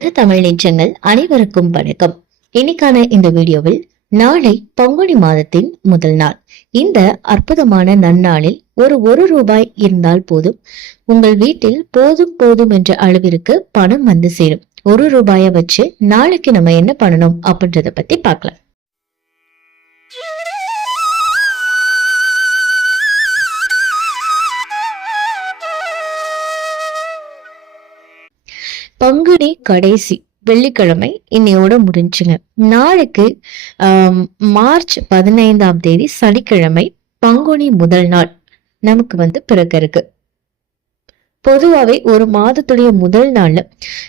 தமிழ் நெஞ்சங்கள் அனைவருக்கும் வணக்கம். இன்னைக்கான இந்த வீடியோவில் நாளை பங்குனி மாதத்தின் முதல் நாள். இந்த அற்புதமான நன்னாளில் ஒரு ஒரு ரூபாய் இருந்தால் போதும். உங்கள் வீட்டில் போதும் போதும் என்ற அளவிற்கு பணம் வந்து சேரும். ஒரு ரூபாய வச்சு நாளைக்கு நம்ம என்ன பண்ணணும் அப்படின்றத பத்தி பார்க்கலாம். பங்குனி கடைசி வெள்ளிக்கிழமை இன்னையோட முடிஞ்சுங்க. நாளைக்கு மார்ச் பதினைந்தாம் தேதி சனிக்கிழமை பங்குனி முதல் நாள் நமக்கு வந்து பிறக்க இருக்கு. பொதுவாவே ஒரு மாதத்துடைய முதல் நாள்ல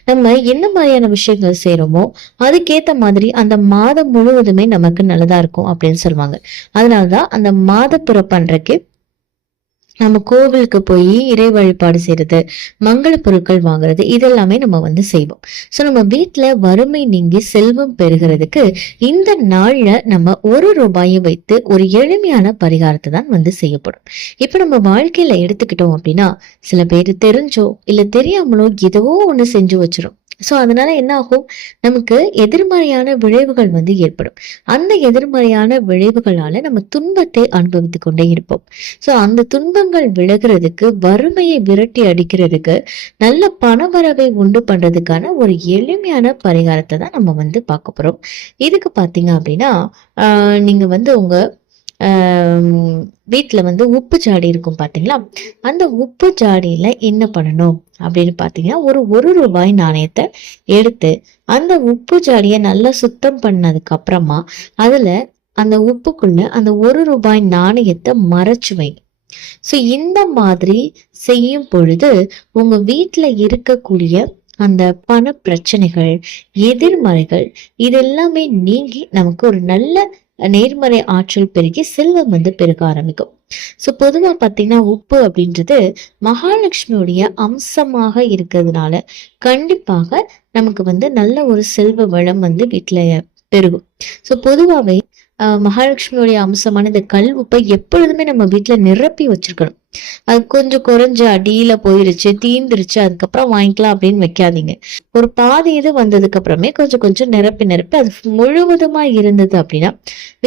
நம்ம என்ன மாதிரியான விஷயங்கள் செய்யறோமோ அதுக்கேத்த மாதிரி அந்த மாதம் முழுவதுமே நமக்கு நல்லதா இருக்கும் அப்படின்னு சொல்லுவாங்க. அதனாலதான் அந்த மாத பிறப்பன்றைக்கு நம்ம கோவிலுக்கு போய் இறை வழிபாடு செய்யறது மங்கள பொருட்கள் வாங்குறது இதெல்லாமே நம்ம வந்து செய்வோம். ஸோ நம்ம வீட்டில் வறுமை நீங்கி செல்வம் பெறுகிறதுக்கு இந்த நாளில் நம்ம ஒரு ரூபாயை வைத்து ஒரு எளிமையான பரிகாரத்தை தான் வந்து செய்யப்படும். இப்போ நம்ம வாழ்க்கையில் எடுத்துக்கிட்டோம் அப்படின்னா சில பேர் தெரிஞ்சோ இல்லை தெரியாமலோ ஏதோ ஒன்று செஞ்சு வச்சிடும் ஸோ அதனால என்ன ஆகும் நமக்கு எதிர்மறையான விளைவுகள் வந்து ஏற்படும். அந்த எதிர்மறையான விளைவுகளால நம்ம துன்பத்தை அனுபவித்து கொண்டே இருப்போம். ஸோ அந்த துன்பங்கள் விலகிறதுக்கு வறுமையை விரட்டி அடிக்கிறதுக்கு நல்ல பணவரவை உண்டு பண்றதுக்கான ஒரு எளிமையான பரிகாரத்தை தான் நம்ம வந்து பார்க்க போறோம். இதுக்கு பார்த்தீங்க அப்படின்னா நீங்க வந்து உங்க வீட்டில் வந்து உப்பு ஜாடி இருக்கும் பார்த்தீங்களா அந்த உப்பு ஜாடியில் என்ன பண்ணணும்? அப்படின்னு பார்த்தீங்கன்னா ஒரு ஒரு ரூபாய் நாணயத்தை எடுத்து அந்த உப்பு ஜாடியை நல்லா சுத்தம் பண்ணதுக்கு அப்புறமா அதில் அந்த உப்புக்குள்ள அந்த ஒரு ரூபாய் நாணயத்தை மறைச்சு வை. ஸோ இந்த மாதிரி செய்யும் பொழுது உங்க வீட்டில் இருக்கக்கூடிய அந்த பண பிரச்சனைகள் எதிர்மறைகள் இதெல்லாமே நீங்கி நமக்கு ஒரு நல்ல நேர்மறை ஆற்றல் பெருகி செல்வம் வந்து பெருக ஆரம்பிக்கும். ஸோ பொதுவாக பார்த்தீங்கன்னா உப்பு அப்படின்றது மகாலட்சுமியுடைய அம்சமாக இருக்கிறதுனால கண்டிப்பாக நமக்கு வந்து நல்ல ஒரு செல்வ வளம் வந்து வீட்டில் பெருகும். ஸோ பொதுவாகவே மகாலட்சுமியுடைய அம்சமான இந்த கல் உப்பை எப்பொழுதுமே நம்ம வீட்டில் நிரப்பி வச்சிருக்கணும். அது கொஞ்சம் குறைஞ்சு அடியில போயிருச்சு தீந்துருச்சு அதுக்கப்புறம் வாங்கிக்கலாம் அப்படின்னு வைக்காதீங்க. ஒரு பாதி இது வந்ததுக்கு அப்புறமே கொஞ்சம் கொஞ்சம் நிரப்பி நிரப்பி அது முழுவதுமா இருந்தது அப்படின்னா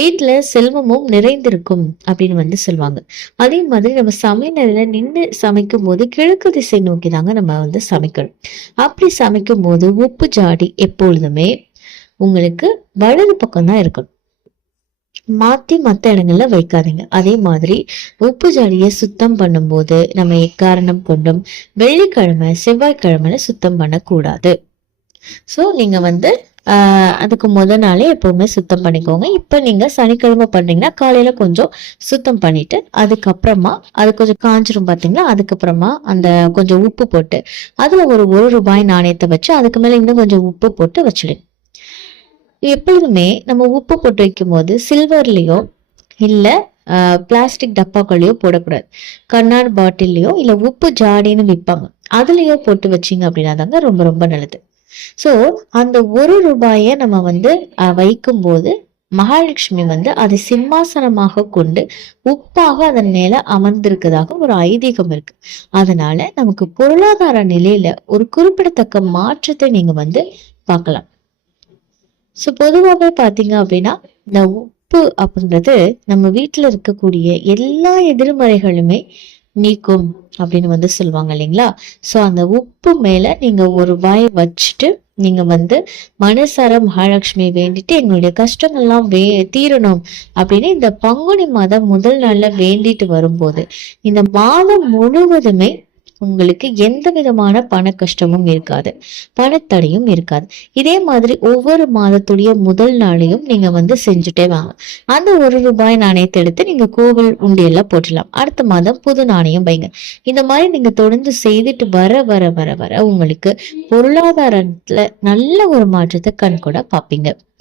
வீட்டுல செல்வமும் நிறைந்திருக்கும் அப்படின்னு வந்து சொல்லுவாங்க. அதே மாதிரி நம்ம சமையல நின்று சமைக்கும் போது கிழக்கு திசை நோக்கி தாங்க நம்ம வந்து சமைக்கணும். அப்படி சமைக்கும் போது உப்பு ஜாடி எப்பொழுதுமே உங்களுக்கு வலது பக்கம் தான் இருக்கணும். மாத்தி மற்ற இடங்கள்ல வைக்காதீங்க. அதே மாதிரி உப்பு ஜாடியை சுத்தம் பண்ணும்போது நம்ம எக்காரணம் கொண்டும் வெள்ளிக்கிழமை செவ்வாய்க்கிழமையில சுத்தம் பண்ணக்கூடாது. ஸோ நீங்க வந்து ஆஹ் அதுக்கு முத நாளே எப்பவுமே சுத்தம் பண்ணிக்கோங்க. இப்போ நீங்க சனிக்கிழமை பண்ணீங்கன்னா காலையில கொஞ்சம் சுத்தம் பண்ணிட்டு அதுக்கப்புறமா அது கொஞ்சம் காஞ்சிரும் பாத்தீங்களா? அதுக்கப்புறமா அந்த கொஞ்சம் உப்பு போட்டு அதில் ஒரு ஒரு ரூபாய் நாணயத்தை வச்சு அதுக்கு மேலே இன்னும் கொஞ்சம் உப்பு போட்டு வச்சுடுங்க. எப்பொழுதுமே நம்ம உப்பு போட்டு வைக்கும் போது சில்வர்லேயோ இல்லை பிளாஸ்டிக் டப்பாக்களையோ போடக்கூடாது. கண்ணாடி பாட்டில்லையோ இல்லை உப்பு ஜாடின்னு விற்பாங்க அதுலேயோ போட்டு வச்சீங்க அப்படின்னா தாங்க ரொம்ப ரொம்ப நல்லது. ஸோ அந்த ஒரு ரூபாயை நம்ம வந்து வைக்கும்போது மகாலட்சுமி வந்து அதை சிம்மாசனமாக கொண்டு உப்பாக அதன் மேல அமர்ந்திருக்கதாக ஒரு ஐதீகம் இருக்கு. அதனால நமக்கு பொருளாதார நிலையில ஒரு குறிப்பிடத்தக்க மாற்றத்தை நீங்க வந்து பார்க்கலாம். ஸோ பொதுவாகவே பார்த்தீங்க அப்படின்னா இந்த உப்பு அப்படின்றது நம்ம வீட்டில் இருக்கக்கூடிய எல்லா எதிர்மறைகளுமே நீக்கும் அப்படின்னு வந்து சொல்லுவாங்க இல்லைங்களா? ஸோ அந்த உப்பு மேலே நீங்கள் ஒரு வாய் வச்சுட்டு நீங்கள் வந்து மனசார மகாலட்சுமி வேண்டிட்டு எங்களுடைய கஷ்டங்கள்லாம் வே தீரணும் அப்படின்னு இந்த பங்குனி மாதம் முதல் நாளில் வேண்டிட்டு வரும்போது இந்த மாதம் முழுவதுமே உங்களுக்கு எந்த விதமான பண கஷ்டமும் இருக்காது. பணத்தடையும் இருக்காது. இதே மாதிரி ஒவ்வொரு மாதத்துடைய முதல் நாளையும் நீங்க வந்து செஞ்சுட்டே வாங்க. அந்த ஒரு ரூபாய் நாணயத்தை எடுத்து நீங்க கோவில் உண்டியல்ல போட்டுடலாம். அடுத்த மாதம் புது நாணயம் வைங்க. இந்த மாதிரி நீங்க தொடர்ந்து செய்துட்டு வர வர வர வர உங்களுக்கு பொருளாதாரத்துல நல்ல ஒரு மாற்றத்தை கண்கூட பார்ப்பீங்க.